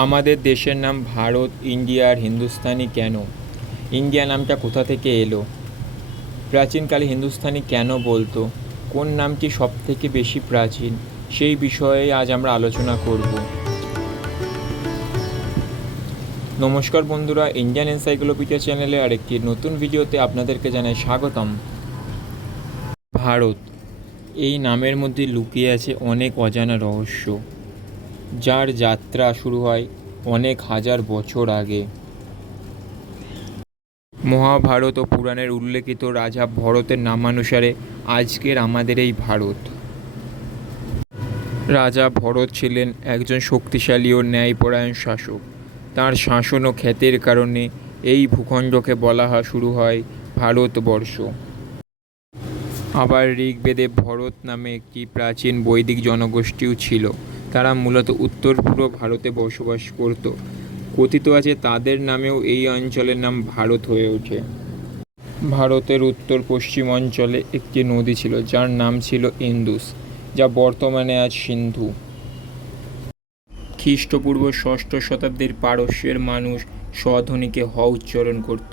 আমাদের দেশের নাম ভারত, ইন্ডিয়া আর হিন্দুস্তানি কেন? ইন্ডিয়া নামটা কোথা থেকে এলো? প্রাচীনকালে হিন্দুস্তানি কেন বলতো? কোন নামটি সবথেকে বেশি প্রাচীন? সেই বিষয়ে আজ আমরা আলোচনা করব। নমস্কার বন্ধুরা, ইন্ডিয়ান এনসাইক্লোপিডিয়া চ্যানেলে আরেকটি নতুন ভিডিওতে আপনাদেরকে জানাই স্বাগতম। ভারত, এই নামের মধ্যে লুকিয়ে আছে অনেক অজানা রহস্য, যার যাত্রা শুরু হয় অনেক হাজার বছর আগে। মহাভারত ও পুরাণের উল্লেখিত রাজা ভরতের নামানুসারে আজকের আমাদের এই ভারত। রাজা ভরত ছিলেন একজন শক্তিশালী ও ন্যায়পরায়ণ শাসক। তাঁর শাসন ও খ্যাতির কারণে এই ভূখণ্ডকে বলা শুরু হয় ভারতবর্ষ। আবার ঋগ্বেদে ভরত নামে একটি প্রাচীন বৈদিক জনগোষ্ঠীও ছিল। তারা মূলত উত্তর পূর্ব ভারতে বসবাস করত। কথিত আছে তাদের নামেও এই অঞ্চলের নাম ভারত হয়ে ওঠে। ভারতের উত্তর পশ্চিম অঞ্চলে একটি নদী ছিল যার নাম ছিল ইন্দুস, যা বর্তমানে আজ সিন্ধু। খ্রিস্টপূর্ব ষষ্ঠ শতাব্দীর পারস্যের মানুষ স্বধ্বনিকে হ উচ্চারণ করত,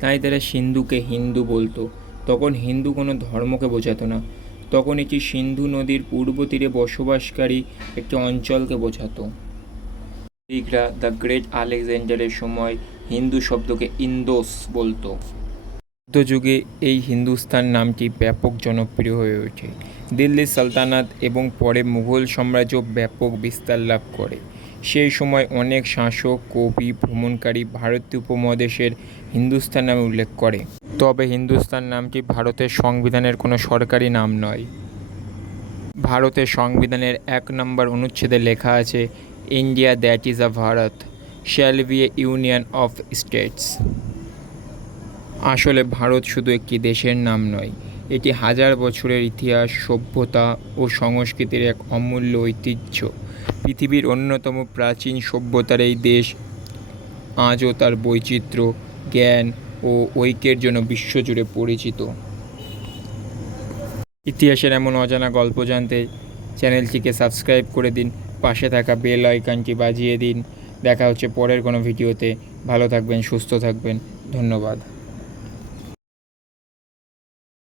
তাই তারা সিন্ধুকে হিন্দু বলতো। তখন হিন্দু কোনো ধর্মকে বোঝাতো না, তখন এটি সিন্ধু নদীর পূর্ব তীরে বসবাসকারী একটি অঞ্চলকে বোঝাতো। গ্রিকরা দ্য গ্রেট আলেকজান্ডারের সময় হিন্দু শব্দকে ইন্দোস বলতো। মধ্যযুগে এই হিন্দুস্তান নামটি ব্যাপক জনপ্রিয় হয়ে ওঠে। দিল্লি সালতানাত এবং পরে মুঘল সাম্রাজ্য ব্যাপক বিস্তার লাভ করে। সেই সময় অনেক শাসক, কবি, ভ্রমণকারী ভারতীয় উপমহাদেশের হিন্দুস্তান নামে উল্লেখ করে। তবে হিন্দুস্তান নামটি ভারতের সংবিধানের কোনো সরকারি নাম নয়। ভারতের সংবিধানের 1 নম্বর অনুচ্ছেদে লেখা আছে, India that is a Bharat shall B A union of states. আসলে ভারত শুধু একটি দেশের নাম নয়, এটি হাজার বছরের ইতিহাস, সভ্যতা ও সংস্কৃতির এক অমূল্য ঐতিহ্য। পৃথিবীর অন্যতম প্রাচীন সভ্যতার এই দেশ আজও তার বৈচিত্র্য, জ্ঞান ও ঐক্যের জন্য বিশ্বজুড়ে পরিচিত। ইতিহাসের এমন অজানা গল্প জানতে চ্যানেলটিকে সাবস্ক্রাইব করে দিন, পাশে থাকা বেল আইকনটি বাজিয়ে দিন। দেখা হচ্ছে পরের কোনো ভিডিওতে। ভালো থাকবেন, সুস্থ থাকবেন। ধন্যবাদ।